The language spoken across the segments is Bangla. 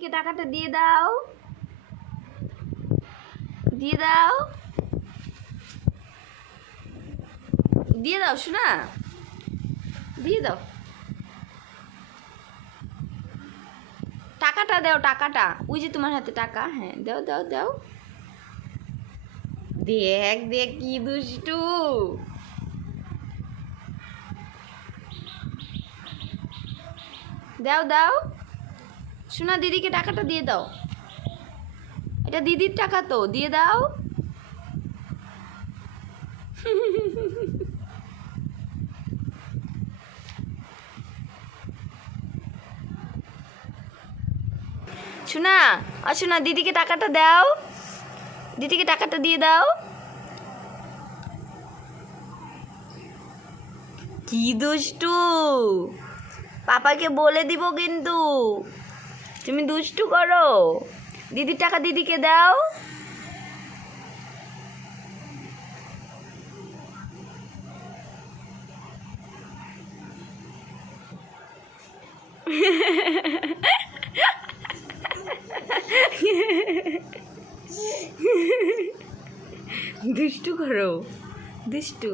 দিদিকে টাকাটা দিয়ে দাও, দিয়ে দাও, দিয়ে দাও শোনা, দিয়ে দাও, টাকাটা দাও, টাকাটা ওই যে তোমার হাতে টাকা, হ্যাঁ দাও দাও দাও। দেখ দেখ কি দুষ্টু, দাও দাও শোনা, দিদিকে টাকাটা দিয়ে দাও, এটা দিদির টাকা তো, দিয়ে দাও। শোনা শোনা, দিদিকে টাকাটা দাও, দিদিকে টাকাটা দিয়ে দাও। কি দুষ্টু, পাপাকে বলে দিব কিন্তু তুমি দুষ্টু করো। দিদির টাকা দিদিকে দাও। দুষ্টু করো, দুষ্টু।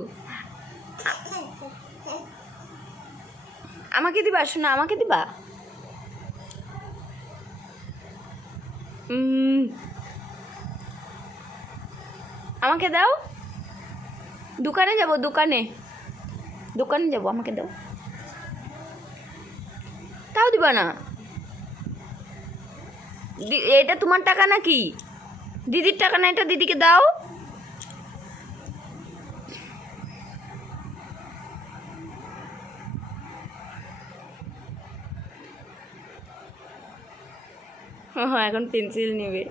আমাকে দিবা শোনা, আমাকে দিবা। আমাকে দাও, দোকানে যাব, দোকানে দোকানে যাব, আমাকে দাও। তাও দিবা না, এটা তোমার টাকা নাকি? দিদির টাকা না এটা, দিদিকে দাও। এখন পেন্সিল নেবে,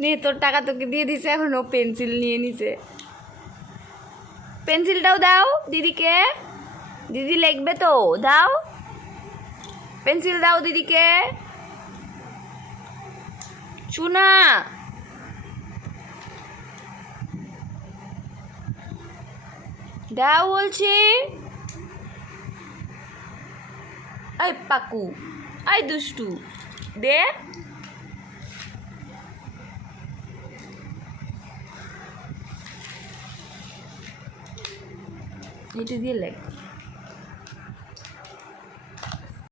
নিয়ে তোর টাকা তোকে দিয়ে দিছে, এখন ও পেন্সিল নিয়ে নিছে। পেন্সিলটাও দাও দিদিকে, দিদি লিখবে তো, দাও পেন্সিল দাও দিদিকে। শোনা দাও বলছি। এই পাকু, এই দুষ্টু, দে। এটা দিয়ে লেখ।